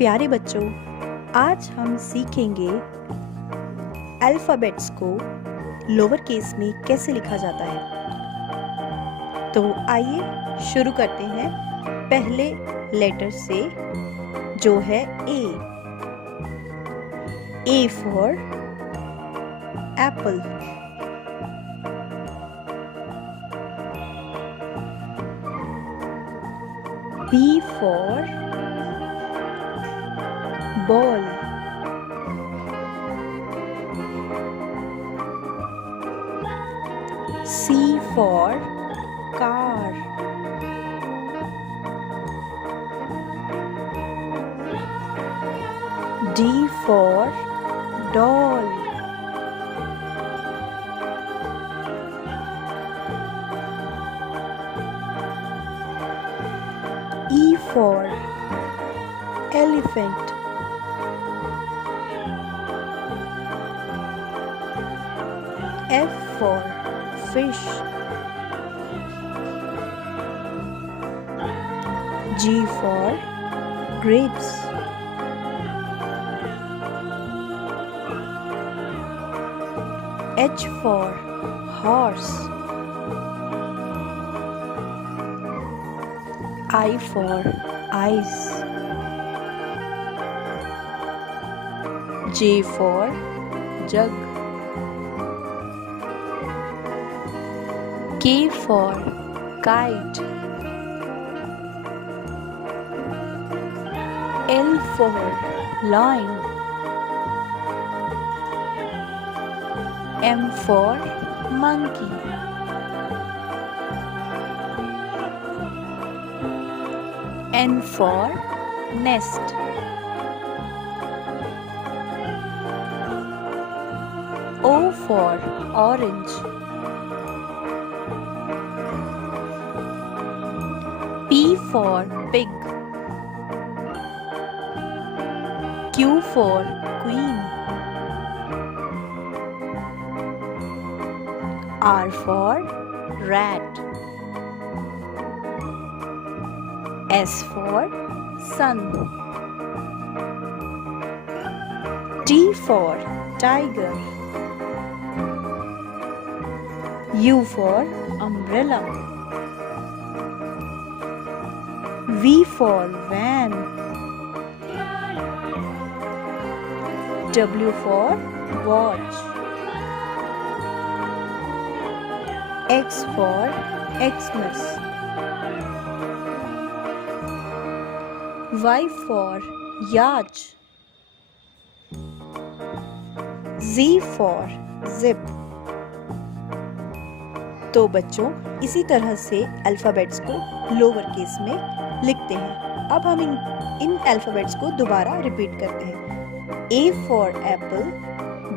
प्यारे बच्चों, आज हम सीखेंगे अल्फ़ाबेट्स को लोअर केस में कैसे लिखा जाता है। तो आइए शुरू करते हैं पहले लेटर से, जो है A. A for apple. B for ball. C for car. D for doll. E for elephant. F for fish. G for grapes. H for horse. I for eyes. J for jug. K for kite. L for lion. M for monkey. N for nest. O for orange. P for pig. Q for queen. R for rat. S for sun. T for tiger. U for umbrella. V for van. W for watch. X for Xmas. Y for yacht. Z for zip. तो बच्चों, इसी तरह से alphabets को lower case में लिखते हैं। अब हम इन अल्फ़ाबेट्स को दोबारा रिपीट करते हैं। A for apple,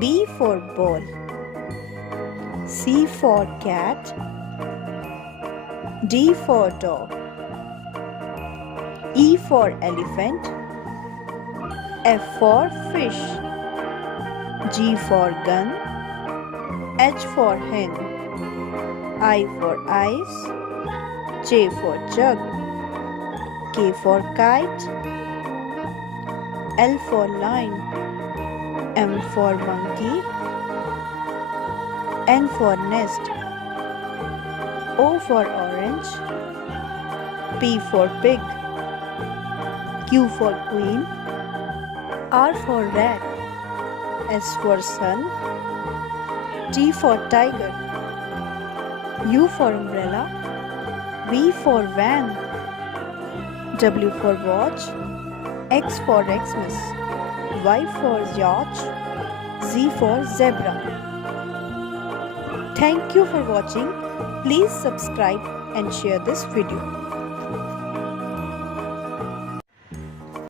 B for ball, C for cat, D for dog, E for elephant, F for fish, G for gun, H for hen, I for eyes, J for jug, K for kite, L for lion, M for monkey, N for nest, O for orange, P for pig, Q for queen, R for rat, S for sun, T for tiger, U for umbrella, V for van, W for watch, X for Xmas, Y for yacht, Z for zebra. Thank you for watching. Please subscribe and share this video.